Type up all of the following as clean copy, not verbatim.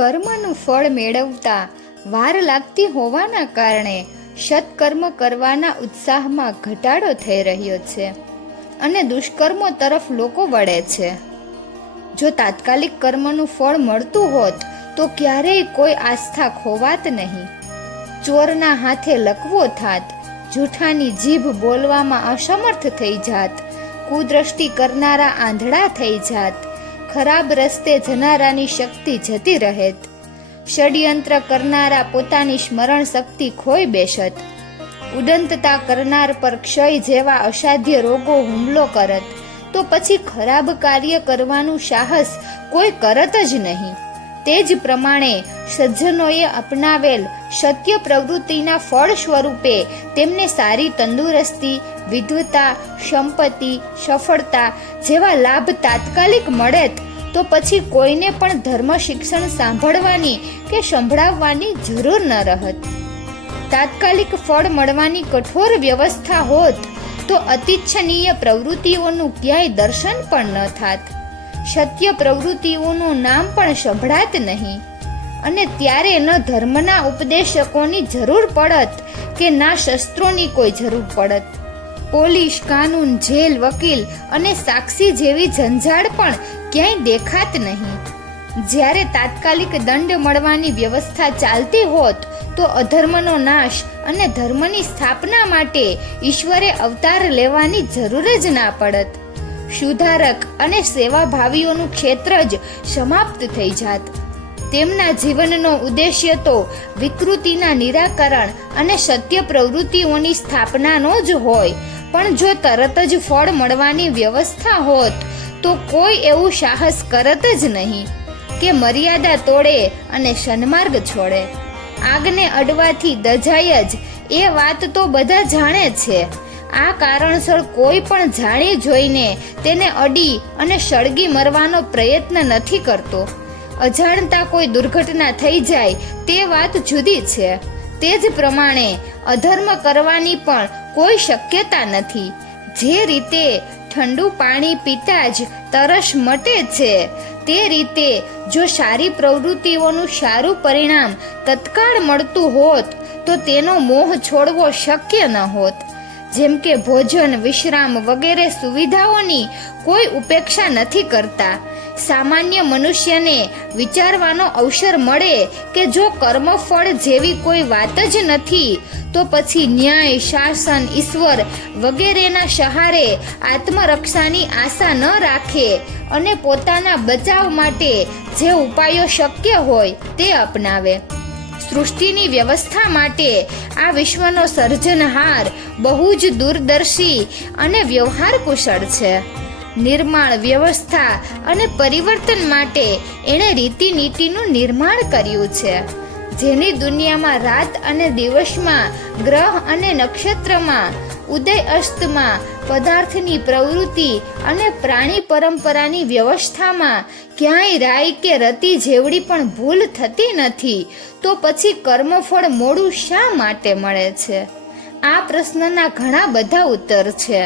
કર્મનું ફળ મેળવતા વાર લાગતી હોવાના કારણે સત્કર્મ કરવાના ઉત્સાહમાં ઘટાડો થઈ રહ્યો છે અને દુષ્કર્મો તરફ લોકો વળે છે. જો તાત્કાલિક કર્મનું ફળ મળતું હોત તો ક્યારેય કોઈ આસ્થા ખોવાત નહીં. ચોરના હાથે લકવો થાત, જૂઠાની જીભ બોલવામાં અસમર્થ થઈ જાત, કુદ્રષ્ટિ કરનારા આંધળા થઈ જાત, ખરાબ રસ્તે જનારાની શક્તિ જતી રહેત, ષડયંત્ર કરનારા પોતાની સ્મરણ શક્તિ ખોઈ બેસત, ઉદંતતા કરનાર પર ક્ષય જેવા અસાધ્ય રોગો હુમલો કરત, તો પછી ખરાબ કાર્ય કરવાનું સાહસ કોઈ કરત જ નહીં. તે જ પ્રમાણે સજ્જનોએ અપનાવેલ સત્ય પ્રવૃત્તિના ફળ સ્વરૂપે તેમને સારી તંદુરસ્તી, વિદ્વતા, સંપત્તિ, સફળતા જેવા લાભ તાત્કાલિક મળેત તો પછી કોઈને પણ ધર્મ શિક્ષણ સાંભળવાની કે સંભળાવવાની જરૂર ન રહત. તાત્કાલિક ફળ મળવાની કઠોર વ્યવસ્થા હોત તો અતિચ્છનીય પ્રવૃત્તિઓનું ક્યાંય દર્શન પણ ન થાત, સત્ય પ્રવૃત્તિઓનું નામ પણ સંભળાત નહીં, અને ત્યારે ન ધર્મના ઉપદેશકોની જરૂર પડત કે ના શસ્ત્રોની કોઈ જરૂર પડત. પોલીસ, કાનૂન, જેલ, વકીલ અને સાક્ષી જેવી ઝંઝાળ પણ ક્યાંય દેખાત નહીં. જ્યારે તાત્કાલિક દંડ મળવાની વ્યવસ્થા ચાલતી હોત તો અધર્મનો નાશ અને ધર્મની સ્થાપના માટે ઈશ્વરે અવતાર લેવાની જરૂર જ ના પડત. સુધારક અને સેવાભાવીઓનું ક્ષેત્ર જ સમાપ્ત થઈ જાત. તેમના જીવનનો ઉદ્દેશ્ય તો વિકૃતિના નિરાકરણ અને સત્ય પ્રવૃત્તિઓની સ્થાપનાનો જ હોય, પણ જો તરત જ ફળ મળવાની વ્યવસ્થા હોત તો કોઈ એવું સાહસ કરત જ નહીં કે મર્યાદા તોડે અને સન્માર્ગ છોડે. આગને અડવાથી દજાય જ એ વાત તો બધા જાણે છે. આ કારણસર કોઈ પણ જાણી જોઈને તેને અડી અને સળગી મરવાનો પ્રયત્ન નથી કરતો. અજાણતા કોઈ દુર્ઘટના થઈ જાય તે વાત જુદી છે. તે જ પ્રમાણે અધર્મ કરવાની પણ કોઈ શક્યતા નથી. જે રીતે ઠંડુ પાણી પીતા જ તરસ મટે છે, તે રીતે જો સારી પ્રવૃત્તિઓનું સારું પરિણામ તત્કાળ મળતું હોત તો તેનો મોહ છોડવો શક્ય ન હોત. જેમ કે ભોજન, વિશ્રામ વગેરે સુવિધાઓની કોઈ ઉપેક્ષા નથી કરતા. સામાન્ય મનુષ્યને વિચારવાનો અવસર મળે કે જો કર્મફળ જેવી કોઈ વાત જ નથી તો પછી ન્યાય, શાસન, ઈશ્વર વગેરેના સહારે આત્મરક્ષાની આશા ન રાખે અને પોતાના બચાવ માટે જે ઉપાયો શક્ય હોય તે અપનાવે. સૃષ્ટિની વ્યવસ્થા માટે આ વિશ્વનો સર્જનહાર બહુ જ દૂરદર્શી અને વ્યવહાર કુશળ છે. નિર્માણ, વ્યવસ્થા અને પરિવર્તન માટે એણે રીતિનીતિનું નિર્માણ કર્યું છે. જેની દુનિયામાં રાત અને દિવસમાં, ગ્રહ અને નક્ષત્રમાં, ઉદય અસ્તમાં, પદાર્થની પ્રવૃત્તિ અને પ્રાણી પરંપરાની વ્યવસ્થામાં ક્યાંય રાય કે રતિ જેવડી પણ ભૂલ થતી નથી, તો પછી કર્મફળ મોડું શા માટે મળે છે? આ પ્રશ્નના ઘણા બધા ઉત્તર છે.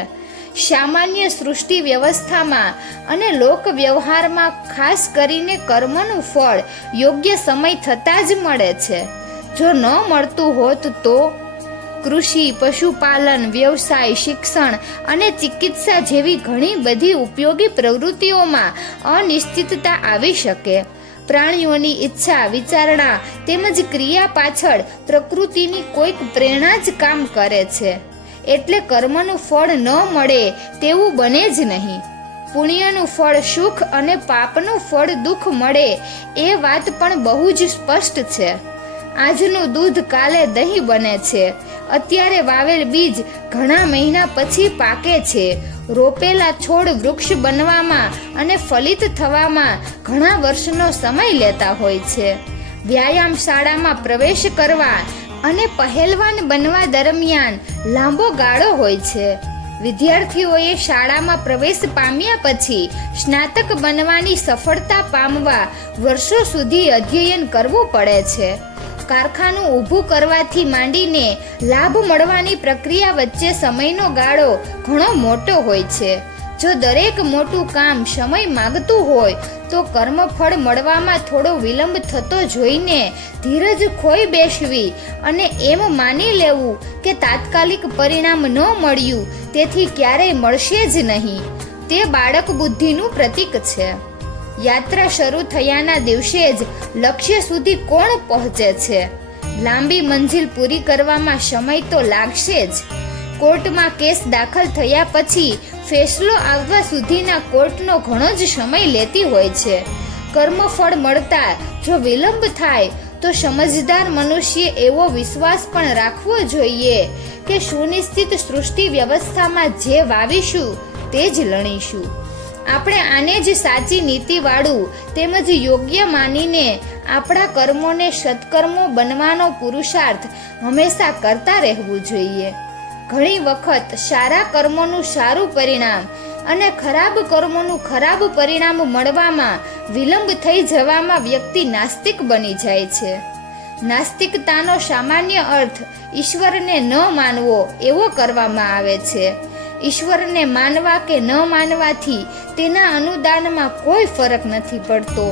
સામાન્ય સૃષ્ટિ વ્યવસ્થામાં અને લોક વ્યવહારમાં ખાસ કરીને કર્મનું ફળ યોગ્ય સમય થતાં જ મળે છે. જો ન મળતું હોત તો કૃષિ, પશુપાલન, વ્યવસાય, શિક્ષણ અને ચિકિત્સા જેવી ઘણી બધી ઉપયોગી પ્રવૃત્તિઓમાં અનિશ્ચિતતા આવી શકે. પ્રાણીઓની ઈચ્છા, વિચારણા તેમજ ક્રિયા પાછળ પ્રકૃતિની કોઈક પ્રેરણા જ કામ કરે છે. એટલે કર્મનું ફળ ન મળે તેવું બને જ નહીં. પુણ્યનું ફળ સુખ અને પાપનું ફળ દુઃખ મળે એ વાત પણ બહુ જ સ્પષ્ટ છે. આજનું દૂધ કાલે દહીં બને છે. અત્યારે વાવેલ બીજ ઘણા મહિના પછી પાકે છે. રોપેલા છોડ વૃક્ષ બનવામાં અને ફલિત થવામાં ઘણા વર્ષનો સમય લેતા હોય છે. વ્યાયામ શાળામાં પ્રવેશ કરવા અને પહેલવાન બનવા દરમિયાન લાંબો ગાળો હોય છે. વિદ્યાર્થીઓએ શાળામાં પ્રવેશ પામ્યા પછી સ્નાતક બનવાની સફળતા પામવા વર્ષો સુધી અધ્યયન કરવું પડે છે. કારખાનું ઊભું કરવાથી માંડીને લાભ મળવાની પ્રક્રિયા વચ્ચે સમયનો ગાળો ઘણો મોટો હોય છે. જો દરેક મોટું કામ સમય માંગતું હોય તો કર્મફળ મળવામાં થોડો વિલંબ થતો જોઈને ધીરજ ખોઈ બેસવી અને એમ માની લેવું કે તાત્કાલિક પરિણામ ન મળ્યું તેથી ક્યારેય મળશે જ નહીં, તે બાળક બુદ્ધિનું પ્રતીક છે. યાત્રા શરૂ થયાના દિવસે જ લક્ષ્ય સુધી કોણ પહોંચે છે? લાંબી મંજિલ પૂરી કરવામાં સમય તો લાગશે જ. કોર્ટમાં કેસ દાખલ થયા પછી ફેસલો આવવા સુધીના કોર્ટનો ઘણો જ સમય લેતી હોય છે. કર્મફળ મળતા જો વિલંબ થાય તો સમજદાર મનુષ્ય એવો વિશ્વાસ પણ રાખવો જોઈએ કે સુનિશ્ચિત સૃષ્ટિ વ્યવસ્થામાં જે વાવીશું તે જ લણીશું. આપણે આને જ સાચી નીતિવાળું તેમજ યોગ્ય માનીને આપણા કર્મોને સત્કર્મો બનવાનો પુરુષાર્થ હંમેશા કરતા રહેવું જોઈએ. ઘણી વખત સારા કર્મોનું સારું પરિણામ અને ખરાબ કર્મોનું ખરાબ પરિણામ મળવામાં વિલંબ થઈ જવામાં વ્યક્તિ નાસ્તિક બની જાય છે. નાસ્તિકતાનો સામાન્ય અર્થ ઈશ્વરને ન માનવો એવો કરવામાં આવે છે. ઈશ્વરને માનવા કે ન માનવાથી તેના અનુદાનમાં કોઈ ફરક નથી પડતો.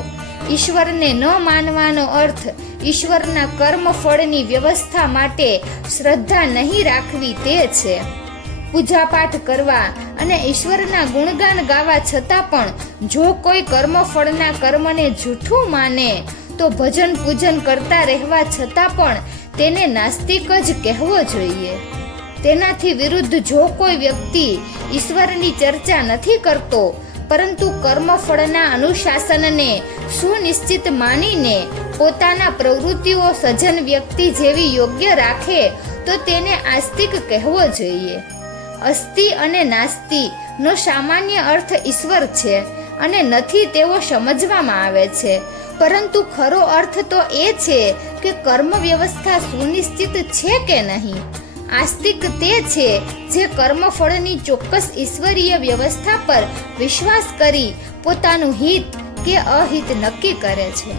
ઈશ્વરને ન માનવાનો અર્થ ઈશ્વરના કર્મફળની વ્યવસ્થા માટે શ્રદ્ધા નહીં રાખવી તે છે. પૂજાપાઠ કરવા અને ઈશ્વરના ગુણગાન ગાવા છતાં પણ જો કોઈ કર્મફળના કર્મને જૂઠું માને તો ભજન પૂજન કરતા રહેવા છતાં પણ તેને નાસ્તિક જ કહેવો જોઈએ. તેનાથી વિરુદ્ધ જો કોઈ વ્યક્તિ ઈશ્વરની ચર્ચા નથી કરતો પરંતુ કર્મફળના અનુશાસનને સુનિશ્ચિત માનીને પોતાના પ્રવૃત્તિઓ સજ્જન વ્યક્તિ જેવી યોગ્ય રાખે તો તેને આસ્તિક કહેવો જોઈએ. અસ્તિ અને નાસ્તિ નો સામાન્ય અર્થ ઈશ્વર છે અને નથી તેવો સમજવામાં આવે છે, પરંતુ ખરો અર્થ તો એ છે કે કર્મ વ્યવસ્થા સુનિશ્ચિત છે કે નહીં. આસ્તિક તે છે જે કર્મફળની ચોક્કસ ઈશ્વરીય વ્યવસ્થા પર વિશ્વાસ કરી પોતાનું હિત કે અહિત નક્કી કરે છે.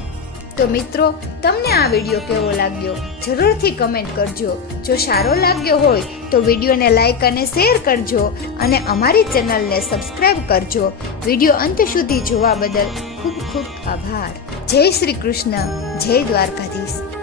તો મિત્રો, તમને આ વિડીયો કેવો લાગ્યો જરૂરથી કમેન્ટ કરજો. જો સારો લાગ્યો હોય તો વિડીયોને લાઈક અને શેર કરજો અને અમારી ચેનલને સબસ્ક્રાઈબ કરજો. વિડીયો અંત સુધી જોવા બદલ ખૂબ ખૂબ આભાર. જય શ્રી કૃષ્ણ, જય દ્વારકાધીશ.